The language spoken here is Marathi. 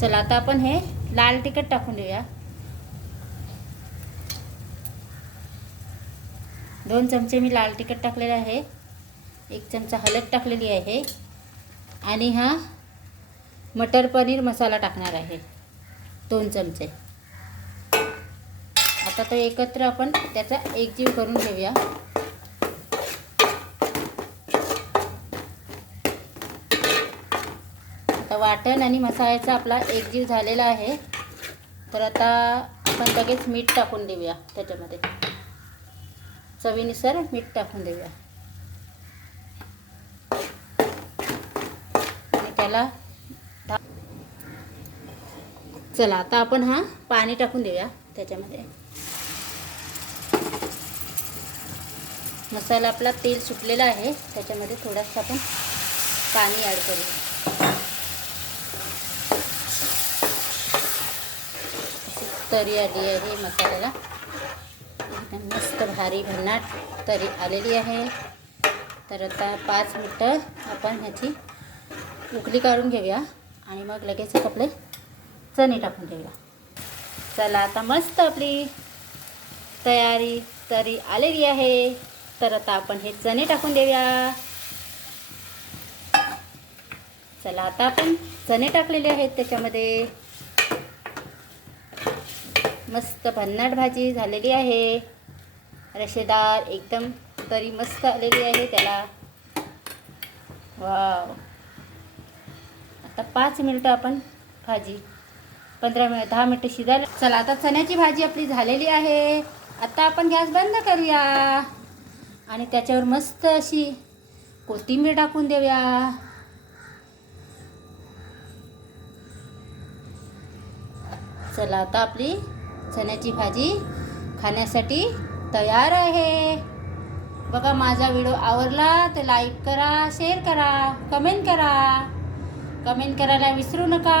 चला आता आपण हे लाल तिखट टाकून देऊया. 2 चमचे मी लाल तिखट टाकलेले आहे. 1 चमचा हळद टाकलेली आहे आणि हा मटर पनीर मसाला टाकणार आहे 2 चमचे. आता तो एकत्र आपण त्याचा एकजीव करून घेऊया. आता वाटण आणि मसाल्याचा आपला एकजीव झालेला आहे. तर आता आपण लगेच मीठ टाकून देऊया. त्याच्यामध्ये चवीनुसार मीठ टाकून देऊया आणि त्याला चला आता आपण हा पाणी टाकून देऊया. त्याच्यामध्ये मसाला आपला तेल सुटलेला आहे. त्याच्यामध्ये थोडंसं आपण पाणी ॲड करूया. तरी आली आहे मसाल्याला, एकदम मस्त भारी भन्नाट तरी आलेली आहे. तर आता 5 मिनटं आपण ह्याची उकळी काढून घेऊया आणि मग लगेच आपले चणे टाकून देऊया. चला आता मस्त आपली तयारी तरी आलेली आहे. तर आता आपण हे चणे टाकून देऊया. चला आता आपण चणे टाकलेले आहेत. त्याच्यामध्ये मस्त भन्नाट भाजी झालेली आहे. रशेदार एकदम तरी मस्त आलेली आहे त्याला. वाव. आता 5 मिनटं आपण भाजी 10 मिनटं शिजायला. चला आता चण्याची भाजी आपली झालेली आहे. आता आपण गॅस बंद करूया आणि त्याच्यावर मस्त अशी कोथिंबीर टाकून देऊया. चला आता आपली चण्याची भाजी खाण्यासाठी तयार आहे. बघा, माझा व्हिडिओ आवडला तर लाईक करा, शेअर करा, कमेंट करा. कमेंट करायला विसरू नका.